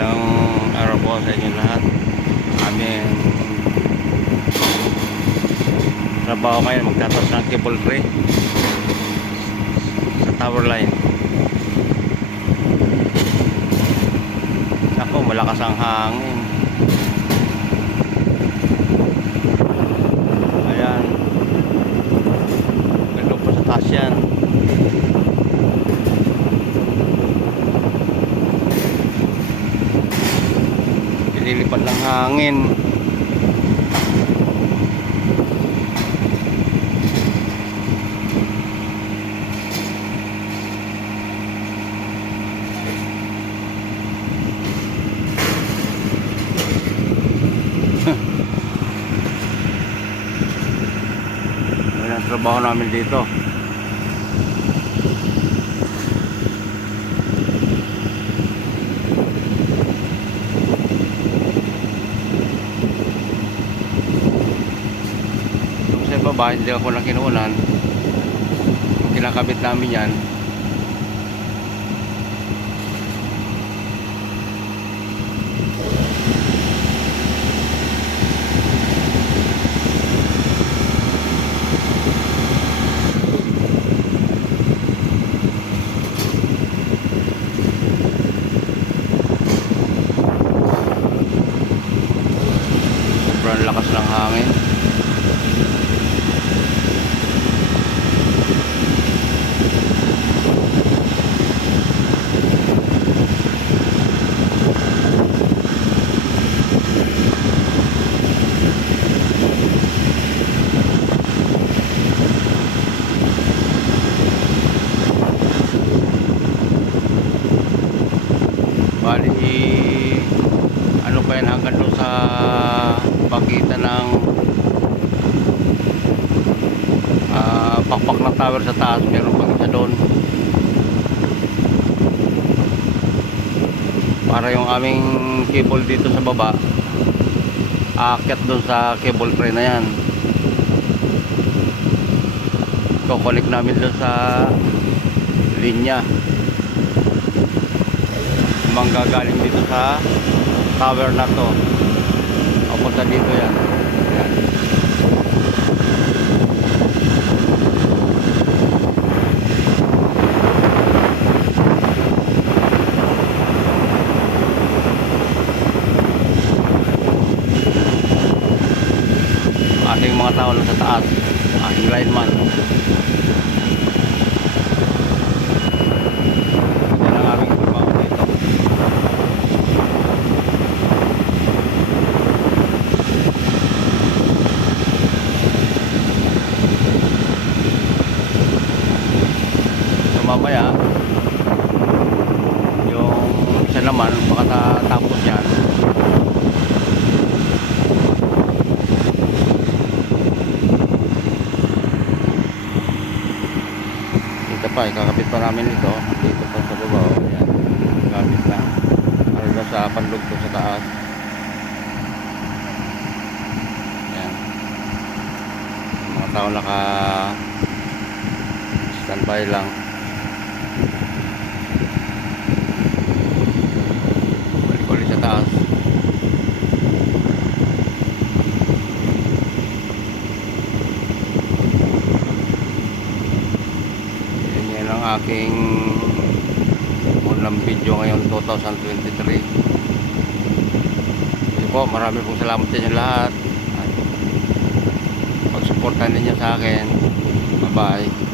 Magandang araw po sa inyo lahat. Aming trabaho ngayon, magtatas ng cable tray sa tower line. Ako, malakas ang hangin. Ayan, ganda po sa taas yan. Lilipad ng hangin. Yan ang trabaho namin dito. Sa baba, hindi ako lang kinuunan. Kinakabit namin yan. Sobrang lakas ng hangin. Bali, ano pa yan hanggang doon sa pagitan ng pakpak ng tower sa taas. Meron pang isa doon para yung aming cable dito sa baba aakyat doon sa cable tray na yan. Kukonek namin doon sa linya manggagaling dito sa tower na to papunta dito yan. Yan. Ating mga tao lang sa taas, ating lineman. Yan ang aming trabaho dito. So mamaya yung isa naman pagkatapos yan pa, ikakabit pa namin ito dito pa sa baba. Ayan, gamit lang para sa panlog ko sa taas. Ayan, mga tao naka standby lang. Balik ulit sa taas. Ang aking unang video ngayon 2023. Sige po, marami pong salamat sa inyo lahat at pagsuportahan ninyo sa akin. Bye bye.